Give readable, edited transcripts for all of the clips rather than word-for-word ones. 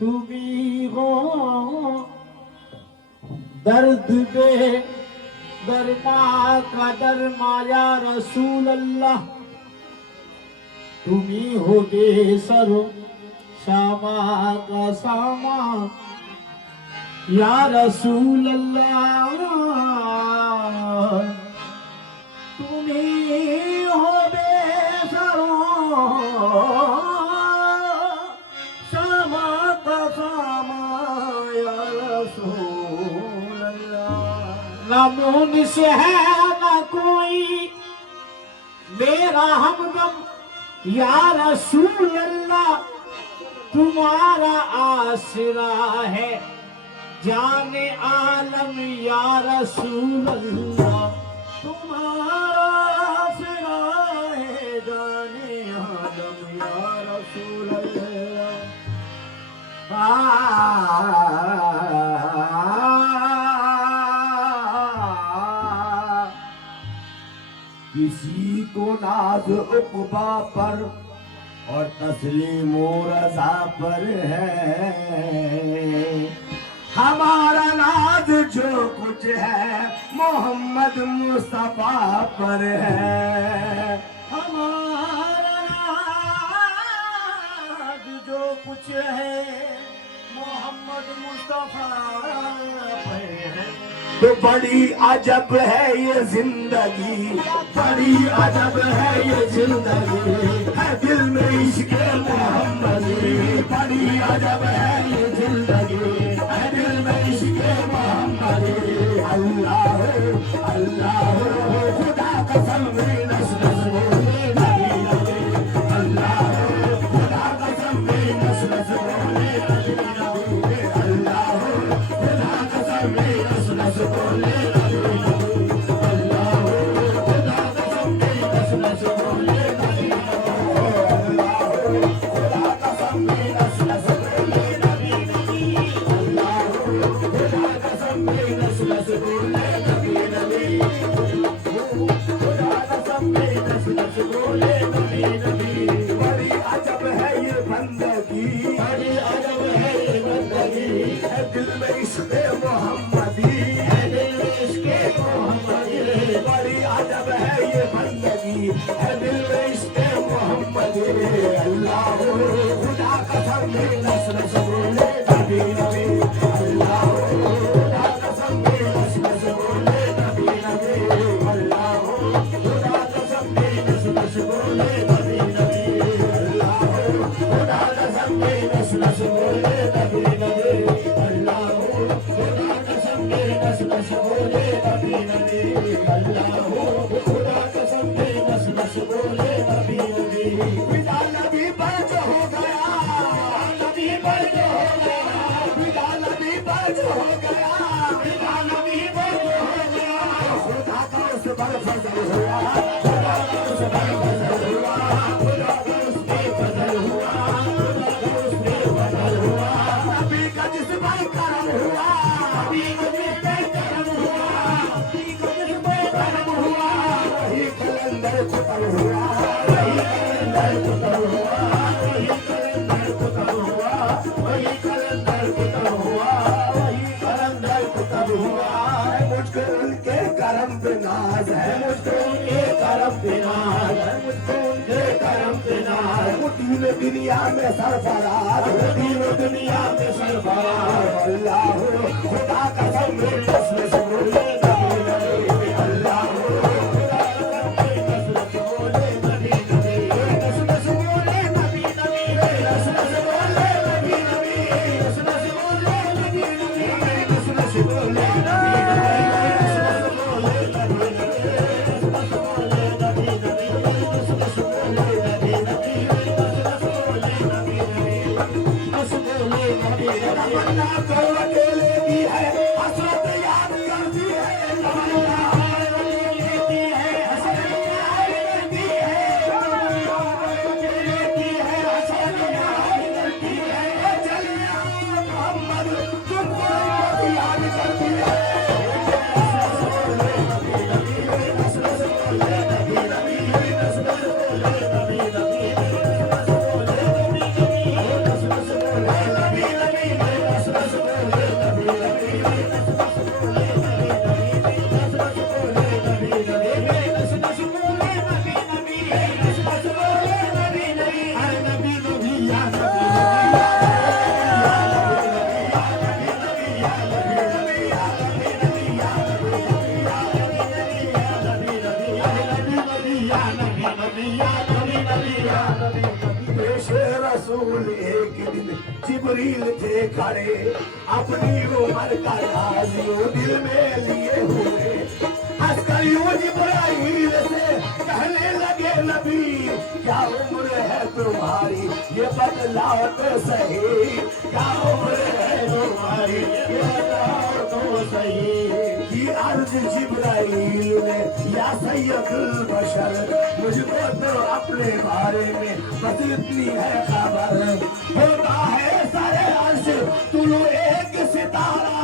तुम्ही हो दर्द पे दरमा का दरमा या रसूल अल्लाह, तुम्ही हो बेसरो शामा का सामा या रसूल अल्लाह, तुम्ही हो बेसरो शामा का सामा या रसूल अल्लाह। ना मुन से है ना कोई मेरा हमदम या रसूल अल्लाह, तुम्हारा आसरा है जाने आलम या रसूल अल्लाह, तुम्हारा आसरा है जाने आलम या रसूल अल्लाह। किसी को नाज उक़बा पर और तस्लीम रज़ा पर है, हमारा नाज जो कुछ है मोहम्मद मुस्तफा पर है, हमारा नाज जो कुछ है मोहम्मद मुस्तफा पर है। तो बड़ी अजब है ये जिंदगी, बड़ी अजब है ये जिंदगी, है दिल में इश्क़ मोहम्मदी, बड़ी अजब है ये जिंदगी, है दिल में इश्क़ मोहम्मदी। अल्लाह अल्लाह खुदा कसम नस नस बोले नबी नबी, अल्लाह खुदा कसम नस नस बोले नबी नबी, अल्लाह खुदा कसम नस नस बोले नबी नबी, अल्लाह खुदा कसम नस नस बोले नबी नबी, अल्लाह खुदा कसम नस नस बोले नबी नबी, अल्लाह खुदा कसम नस नस बोले नबी नबी, खुदा कसम नस नस बोले नबी नबी। बड़ी अजब है ये बंदगी, बड़ी अजब है ये बंदगी, है दिल में इश्क़ मोहम्मदी, है दिल में इश्क़ मोहम्मदी, बड़ी अजब है ये बंदगी, है दिल में इश्क़ मोहम्मदी। अल्लाह खुदा कसम नस नस बोले नबी नबी, अल्लाह खुदा कसम नस नस बोले नबी नबी, अल्लाह खुदा कसम नस नस बोले नबी नबी, अल्लाह खुदा कसम नस नस बोले नबी नबी, अल्लाह खुदा कसम नस नस बोले नबी नबी, अल्लाह खुदा कसम नस नस बोले नबी नबी। विदा नबी पर जो हो गया, नबी पर जो हो गया, विदा नबी पर जो हो गया, विदा नबी पर जो हो गया, खुदा का उस पर फजल हुआ, खुदा का उस पर फजल हुआ, खुदा का उस पर फजल हुआ, खुदा का उस पर फजल हुआ, नबी का जिस पर करम हुआ, नबी का जिस पर करम हुआ, नबी का जिस पर करम हुआ, वही कलंदर खुतर हुआ, वही कलंदर खुतर हुआ, वही कलंदर खुतर हुआ, वही कलंदर खुतर हुआ, वही कलंदर खुतर हुआ। मुझको उनके करम पे नाज है, मुझको उनके करम पे नाज है, मुझको उनके करम पे नाज है। वो तीनों दुनिया में सरफराज, वो तीनों दुनिया में सरफराज। अल्लाह खुदा कसम नस नस बोले नबी नबी, अल्लाह खुदा कसम नस नस बोले नबी नबी, नस नस बोले नबी नबी, नस नस बोले नबी नबी, नस नस बोले नबी नबी, नस नस बोले नबी नबी, नस नस बोले नबी नबी, नस नस बोले नबी नबी, नस नस बोले नबी नबी, नस नस बोले नबी नबी, नस बोले नबी नबी। तमन्ना को अकेले की है हसरत याद करती है, तमन्ना अकेले की है हसरत याद करती है, तमन्ना अकेले की है हसरत याद करती है। चलिए मोहम्मद तुमको याद करती है, नस बोले नबी नबी, नस बोले नबी नबी, नस बोले नबी नबी, नस बोले नबी नबी, नस बोले नबी नबी। पेशे रसूल एक दिन जिब्रील थे खड़े, अपनी उम्र का राज यूं दिल में लिए हुए, हंसकर यूं जिब्राइल से कहने लगे नबी, क्या उम्र है तुम्हारी ये बतलाओ तो सही, क्या उम्र है तुम्हारी ये बतलाओ तो सही। की अर्ज जिब्राइल ने, या सैयदुल बशर, मुझको तो अपने बारे में बस इतनी है खबर, होता है सारे अर्श तुलू एक सितारा,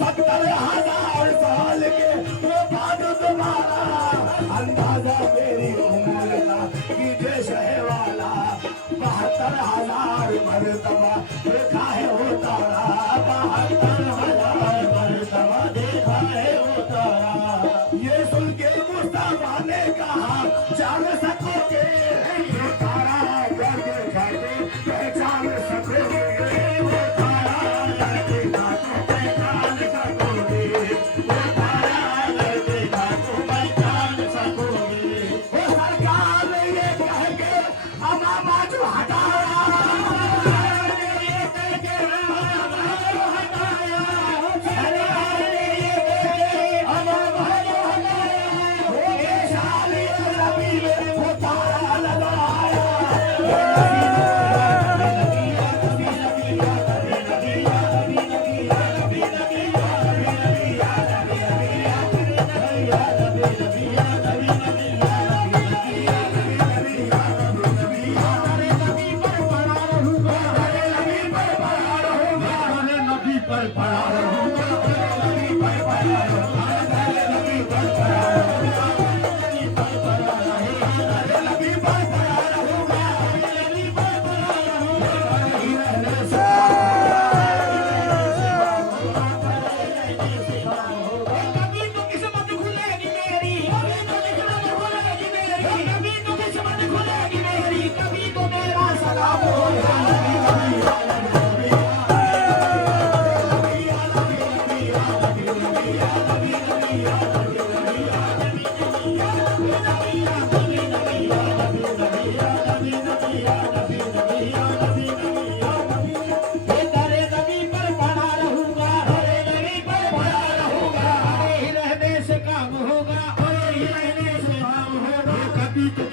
70,000 साल के वो बाद तुम्हारा, अंदाजा मेरी उम्र का कीजिए शहे वाला, 72,000 मरतबा देखा है वो तारा, 72,000 मरतबा देखा है वो तारा। ये सुन के मुस्तफा ने कहा जान सकोगे ये तारा, करके जाके पहचान सकोगे, वो तारा करके जाके पहचान सकोगे, वो तारा करके जाके पहचान सकोगे। वो सरकार ने ये कह के अमामा जो हटाया, ये कह के अमामा जो हटाया, सरकार ने ये कह के अमामा जो हटाया, वो बेशाली नबी में वो तारा लगाया।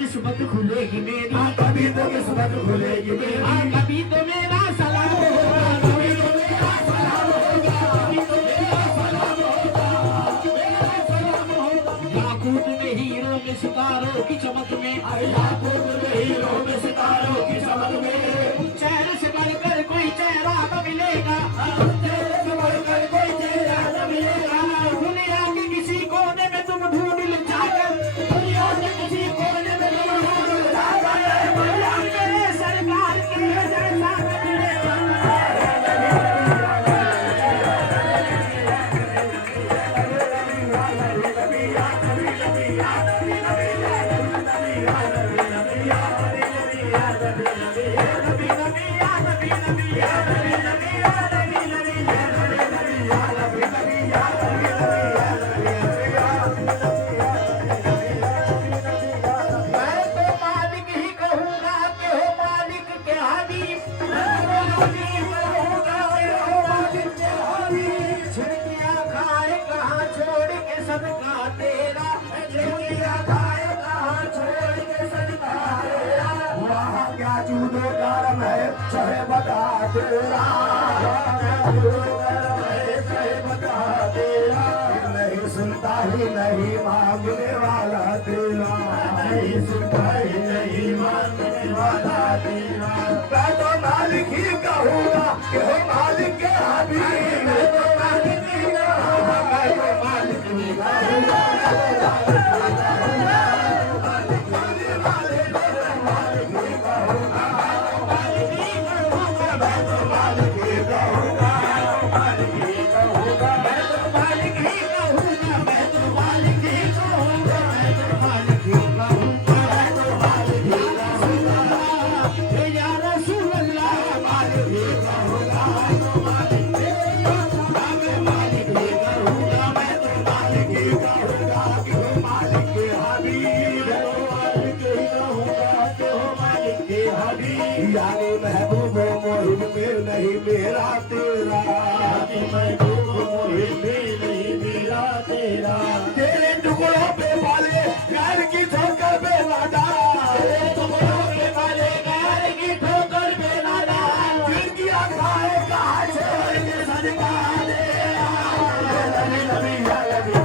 किस्मत खुलेगी मेरी, कभी तो किस्मत खुलेगी मेरी, कभी तो मेरा सलाम होगा, कभी तो मेरा सलाम होगा, कभी तो मेरा सलाम होगा, मेरा सलाम होगा। याकूत में हीरो में सितारों की चमक में, याकूत में हीरो में सितारों की चमक में, चेहरे से बढ़कर कोई चेहरा न मिलेगा, चेहरे से बढ़कर कोई चेहरा न मिलेगा। दुनिया के किसी कोने में तुम ढूंढ लो जाकर, दुनिया के किसी कोने में तुम ढूंढ लो जाकर, मेरे सरकार के जैसा न मिलेगा। नहीं सुनता ही नहीं मांगने वाला तेरा, नहीं सुनता ही नहीं मांगने वाला तेरा। मैं तो मालिक ही कहूँगा कि हो मालिक के हबीब, मैं तो मालिक ही कहूँगा, मैं तो मालिक ही कहूँगा, के हबीब यानी महबूब मोहिब में नहीं मेरा तेरा महबूब मोहिब में नहीं मेरा तेरा तेरे टुकड़ों पे वाले प्यार की ठोकर पे लादा तेरे टुकड़ों पे वाले प्यार की ठोकर पे लादा दिल की आंखें कहा छोड़ के सजदा दे नबी नबी या नबी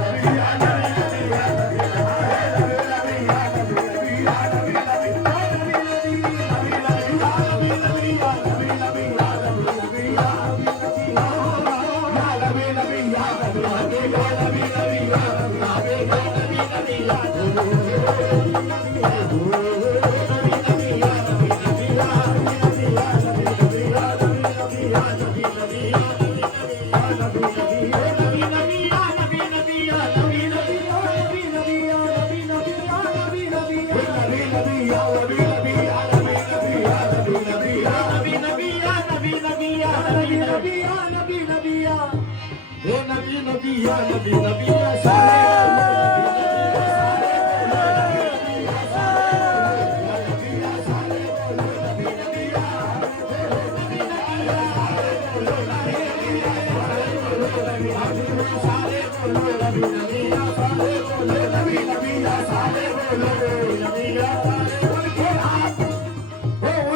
नबी या नबी नबी या नबी नबी या नबी नबी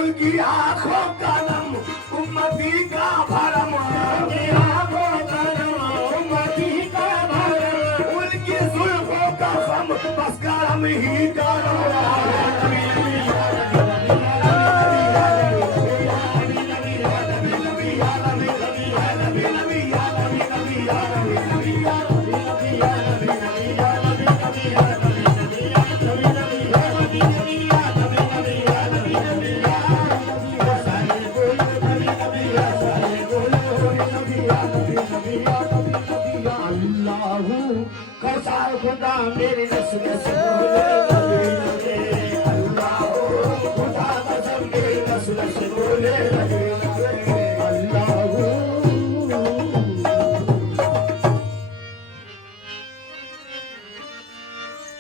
उनकी आंखों का नम उम्मती का भरम उनकी आंखों का नम उम्मती का भरम उनकी जुल्फों का खम बस करम ही कर